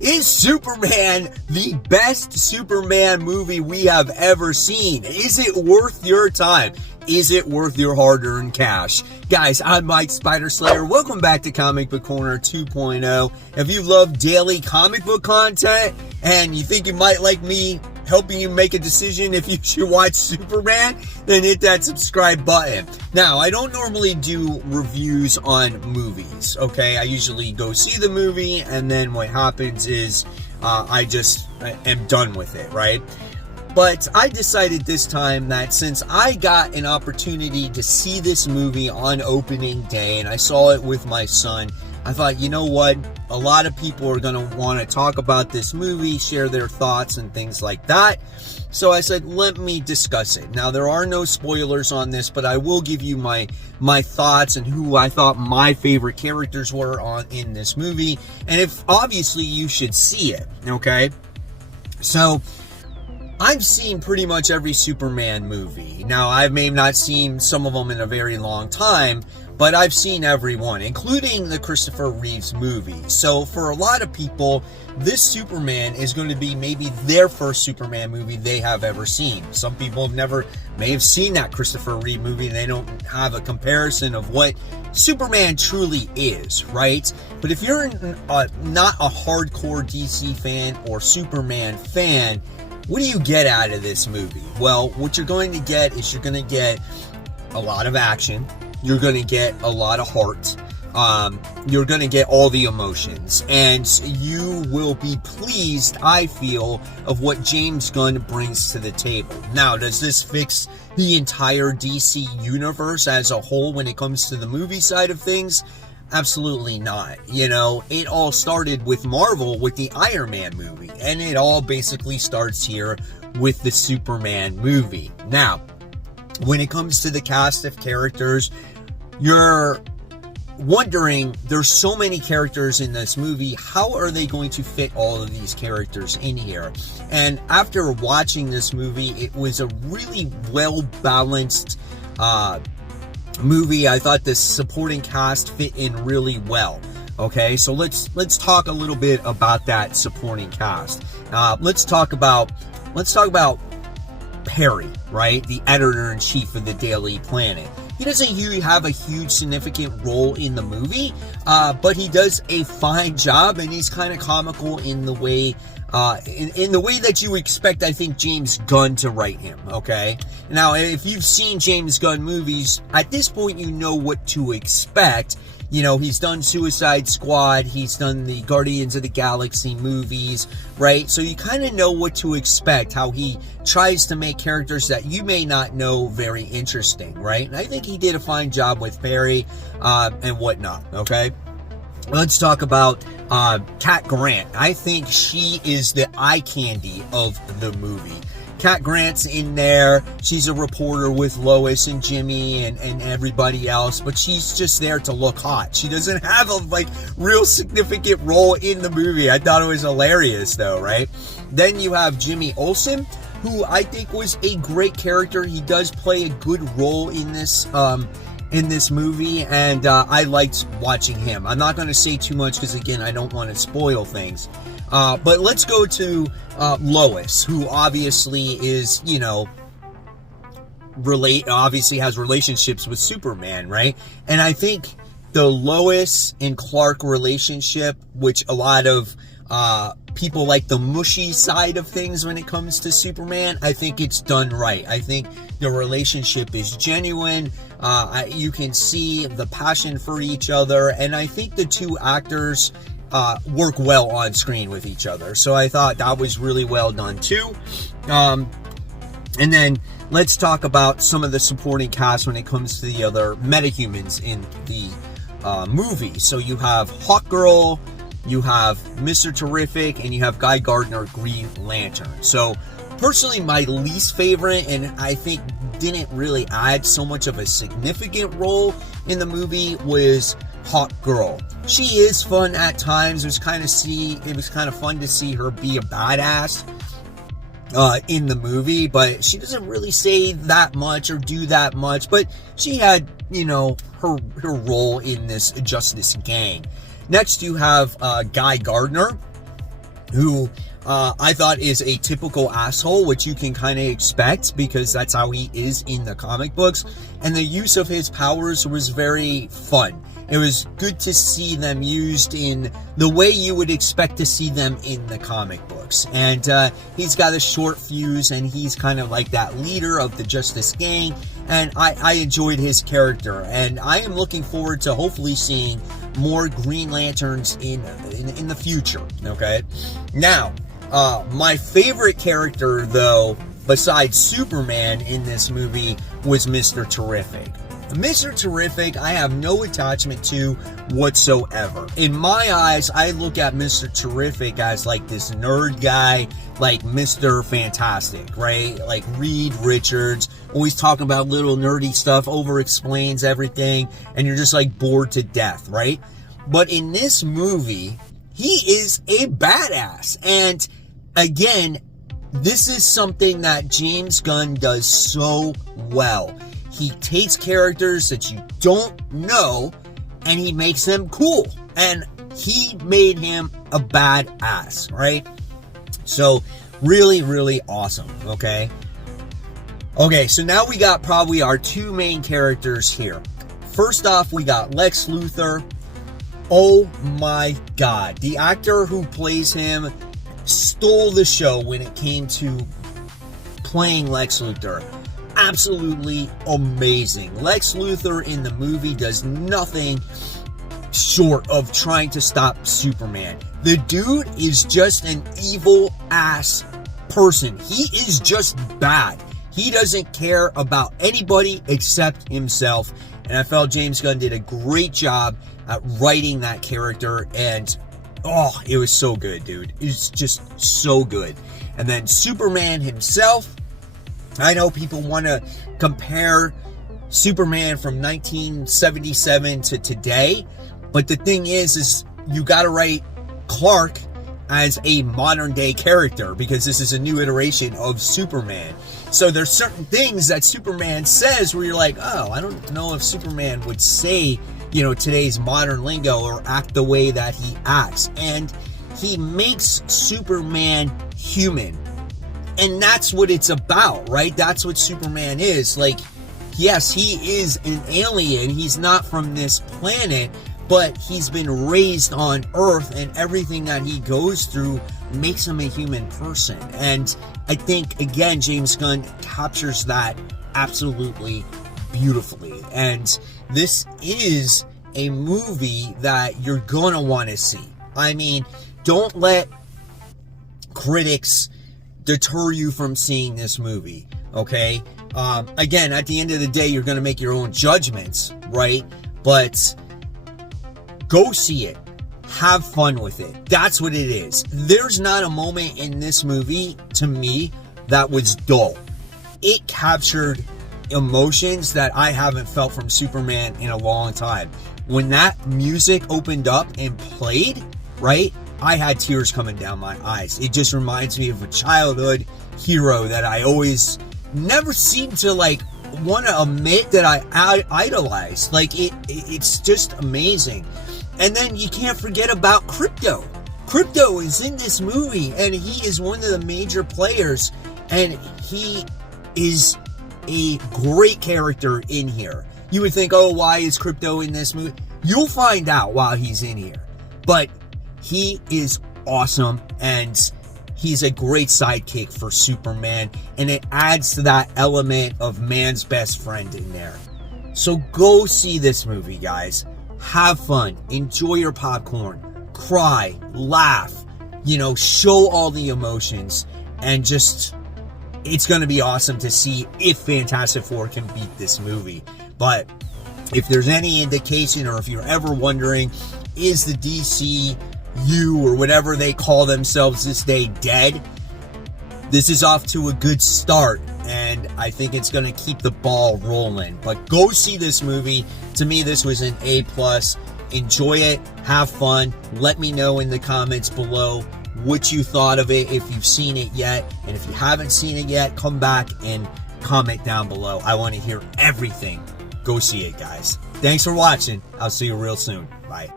Is Superman the best Superman movie we have ever seen? Is it worth your time? Is it worth your hard-earned cash? Guys, I'm Mike Spider Slayer. Welcome back to Comic Book Corner 2.0. If you love daily comic book content and you think you might like me helping you make a decision if you should watch Superman, then hit that subscribe button. Now, I don't normally do reviews on movies, okay? I usually go see the movie, and then what happens is I am done with it, right? But I decided this time that since I got an opportunity to see this movie on opening day, and I saw it with my son, I thought, you know what? A lot of people are going to want to talk about this movie, share their thoughts and things like that. So I said, let me discuss it. Now, there are no spoilers on this, but I will give you my thoughts and who I thought my favorite characters were in this movie. And if obviously you should see it, okay? So I've seen pretty much every Superman movie. Now, I may have not seen some of them in a very long time, but I've seen every one, including the Christopher Reeves movie. So for a lot of people, this Superman is going to be maybe their first Superman movie they have ever seen. Some people may have seen that Christopher Reeve movie, and they don't have a comparison of what Superman truly is, right? But if you're not a hardcore DC fan or Superman fan, what do you get out of this movie? Well, what you're going to get is you're going to get a lot of action. You're going to get a lot of heart. You're going to get all the emotions. And you will be pleased, I feel, of what James Gunn brings to the table. Now, does this fix the entire DC universe as a whole when it comes to the movie side of things? Absolutely not. You know, it all started with Marvel with the Iron Man movie. And it all basically starts here with the Superman movie. Now, when it comes to the cast of characters, you're wondering, there's so many characters in this movie, how are they going to fit all of these characters in here? And after watching this movie, it was a really well-balanced movie. I thought the supporting cast fit in really well. Okay, so let's talk a little bit about that supporting cast. Let's talk about Perry, right? The editor-in-chief of the Daily Planet. He doesn't have a huge significant role in the movie, but he does a fine job, and he's kind of comical in the way in the way that you expect, I think, James Gunn to write him, okay? Now, if you've seen James Gunn movies, at this point you know what to expect. You know, he's done Suicide Squad, he's done the Guardians of the Galaxy movies, right? So you kind of know what to expect, how he tries to make characters that you may not know very interesting, right? And I think he did a fine job with Perry and whatnot, okay? Let's talk about Cat Grant. I think she is the eye candy of the movie. Cat Grant's in there. She's a reporter with Lois and Jimmy and everybody else, but she's just there to look hot. She doesn't have a real significant role in the movie. I thought it was hilarious though, right? Then you have Jimmy Olsen, who I think was a great character. He does play a good role in this movie, and I liked watching him. I'm not going to say too much because, again, I don't want to spoil things. But let's go to Lois, who obviously is, you know, obviously has relationships with Superman, right? And I think the Lois and Clark relationship, which a lot of people like the mushy side of things when it comes to Superman, I think it's done right. I think the relationship is genuine. You can see the passion for each other, and I think the two actors work well on screen with each other. So I thought that was really well done too. And then let's talk about some of the supporting cast when it comes to the other metahumans in the movie. So you have Hawkgirl, you have Mr. Terrific, and you have Guy Gardner, Green Lantern. So personally, my least favorite, and I think didn't really add so much of a significant role in the movie, was Hawkgirl. She is fun at times. It was kind of fun to see her be a badass in the movie, but she doesn't really say that much or do that much. But she had, you know, her role in this Justice Gang. Next, you have Guy Gardner. who I thought is a typical asshole, which you can kind of expect because that's how he is in the comic books. And the use of his powers was very fun. It was good to see them used in the way you would expect to see them in the comic books. And he's got a short fuse, and he's kind of like that leader of the Justice Gang. And I enjoyed his character, and I am looking forward to hopefully seeing more Green Lanterns in the future. Okay, now my favorite character, though, besides Superman in this movie, was Mr. Terrific. Mr. Terrific, I have no attachment to whatsoever. In my eyes, I look at Mr. Terrific as like this nerd guy, like Mr. Fantastic, right? Like Reed Richards, always talking about little nerdy stuff, over-explains everything, and you're just like bored to death, right? But in this movie, he is a badass. And again, this is something that James Gunn does so well. He takes characters that you don't know and he makes them cool. And he made him a badass, right? So really, really awesome, okay? Okay, so now we got probably our two main characters here. First off, we got Lex Luthor. Oh my God. The actor who plays him stole the show when it came to playing Lex Luthor. Absolutely amazing. Lex Luthor in the movie does nothing short of trying to stop Superman. The dude is just an evil ass person. He is just bad. He doesn't care about anybody except himself. And I felt James Gunn did a great job at writing that character. And oh, it was so good, dude. It's just so good. And then Superman himself, I know people want to compare Superman from 1977 to today, but the thing is you got to write Clark as a modern day character because this is a new iteration of Superman. So there's certain things that Superman says where you're like, oh, I don't know if Superman would say, you know, today's modern lingo or act the way that he acts. And he makes Superman human. And that's what it's about, right? That's what Superman is. Like, yes, he is an alien. He's not from this planet, but he's been raised on Earth, and everything that he goes through makes him a human person. And I think, again, James Gunn captures that absolutely beautifully. And this is a movie that you're going to want to see. I mean, don't let critics deter you from seeing this movie, okay? Again, at the end of the day, you're going to make your own judgments, right? But go see it. Have fun with it. That's what it is. There's not a moment in this movie, to me, that was dull. It captured emotions that I haven't felt from Superman in a long time. When that music opened up and played, right, I had tears coming down my eyes. It just reminds me of a childhood hero that I always never seem to like want to admit that I idolize. Like it's just amazing. And then you can't forget about Krypto. Krypto is in this movie and he is one of the major players, and he is a great character in here. You would think, oh, why is Krypto in this movie? You'll find out while he's in here. But he is awesome, and he's a great sidekick for Superman, and it adds to that element of man's best friend in there. So go see this movie, guys. Have fun. Enjoy your popcorn. Cry. Laugh. You know, show all the emotions, and just, it's going to be awesome to see if Fantastic Four can beat this movie. But if there's any indication, or if you're ever wondering, is the DCU or whatever they call themselves this day dead? This is off to a good start, and I think it's going to keep the ball rolling. But go see this movie. To me, this was an A+. Enjoy it. Have fun. Let me know in the comments below what you thought of it, if you've seen it yet. And if you haven't seen it yet, come back and comment down below. I want to hear everything. Go see it, guys. Thanks for watching. I'll see you real soon. Bye.